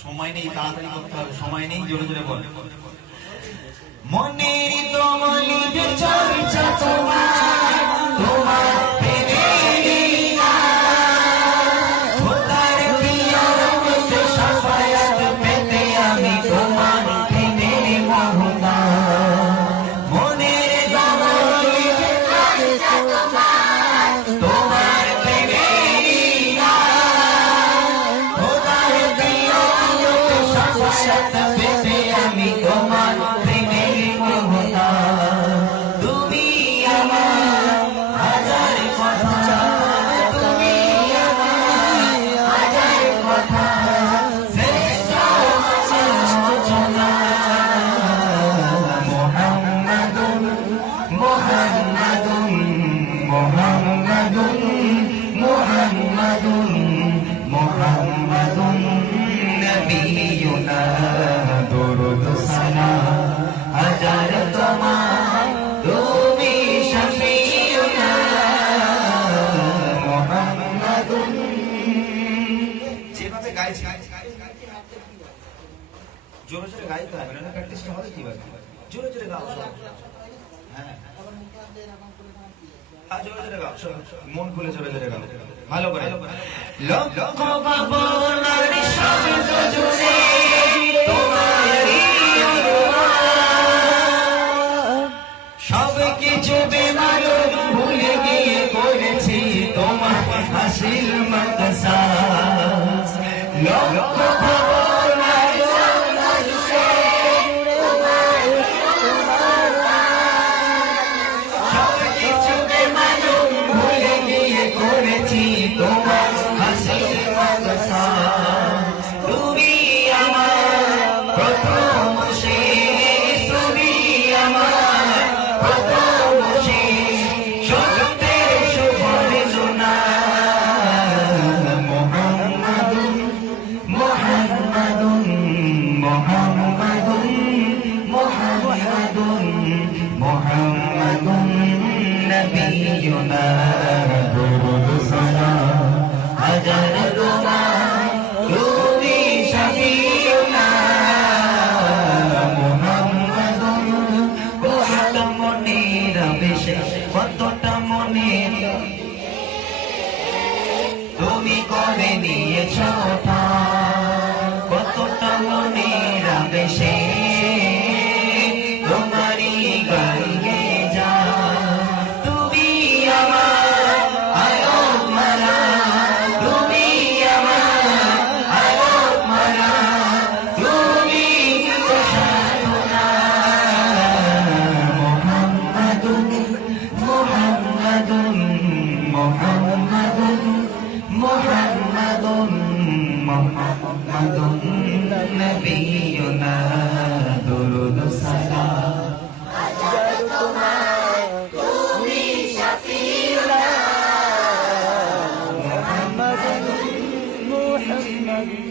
সময় নেই, তাড়াতাড়ি করতে হবে, সময় নেই, জোরে জোরে বল। মনের তোমালির চর্চা তোমার, তোমার জোরে জোরে গাইতে হবে, না প্র্যাকটিস হবে কিভাবে? জোরে জোরে গাও। হ্যাঁ জোরে জোরে গাও, মন খুলে জোরে জোরে গাও, ভালো করে। লক্ষ ভাবনার শব্দ জুড়ে তোমারই সব কিছু বেমালুম ভুলে গিয়ে করেছি তোমার হাসিল মাকসাদ। লক্ষ তুমি আমার প্রথম শেষ, তুমি আমার প্রথম শেষ, সত্যের সুবর্ণনা। মুহাম্মাদুন মুহাম্মাদুন মুহাম্মাদুন মুহাম্মাদুন মুহাম্মাদুন নবিয়ুনা দুরূদ সালাম হাজার কতটা মনে তুমি করে নিয়েছ, কতটা মনে রাবেশে তোমারই গাইয়ে যা। তুমি আমার আলোক মালা, তুমি আমার আলোক মালা, তুমি সাধনা। মুহাম্মাদুন মুহাম্মাদুন মুহাম্মাদুন মুহাম্মাদুন মুহাম্মাদুন নবিয়ুনা দুরূদ সালাম হাজার তোমার, তুমি শাফিউনা। মুহাম্মাদুন মুহাম্মাদুন